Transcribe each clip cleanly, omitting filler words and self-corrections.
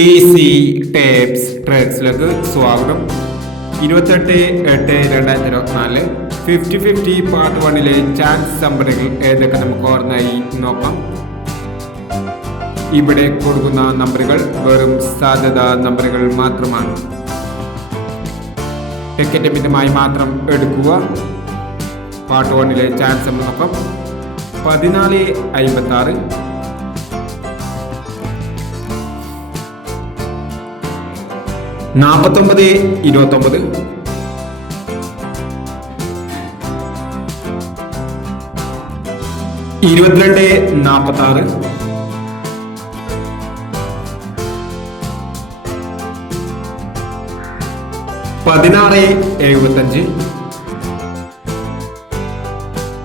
Easy tapes ട്രേഡ്സിലേക്ക് സ്വാഗതം. 28/8/2024 50-50 part 1 chance നമ്പറുകൾ ഏതൊക്കെ നമുക്ക് ഓർമ്മയായി നോക്കാം. ഇവിടെ കൊടുക്കുന്ന നമ്പറുകൾ വെറും സാധ്യതാ നമ്പറുകൾ മാത്രമാണ്. ടിക്കറ്റ് മിതമായി മാത്രം എടുക്കുക. പാർട്ട് 1 ചാൻസ് നമ്പർ നോക്കാം. 1456, 4929, 2246, 1675, 0863, 9471,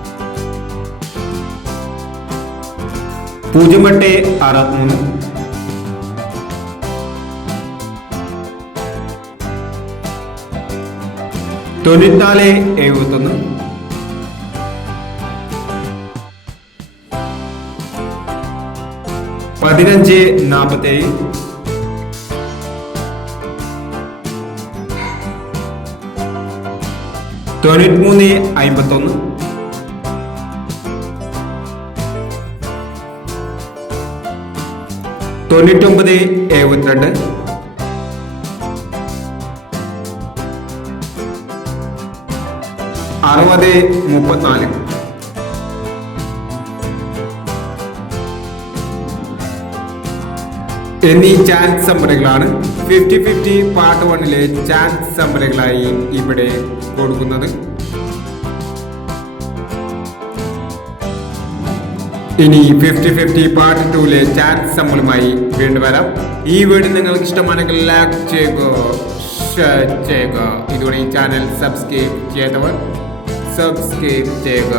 1547, 9351, 9972, 6034. എന്നീ ചാൻസ് നമ്പറുകളാണ് 50-50 പാർട്ട് 1 ചാൻസ് നമ്പറുകളായി ഇവിടെ കൊടുക്കുന്നത്. ഇനി 50-50 പാർട്ട് 2 ചാൻസ് നമ്പറുമായി വീണ്ടും വരാം. ഈ വീഡിയോ നിങ്ങൾക്ക് ഇഷ്ടമാണെങ്കിൽ ലൈക്ക് ചെയ്യുക, ഷെയർ ചെയ്യുക. ഇതുവരെ ഈ ചാനൽ സബ്സ്ക്രൈബ് ചെയ്തവർ സബ്സ്ക്രൈബ് ചെയ്യുക.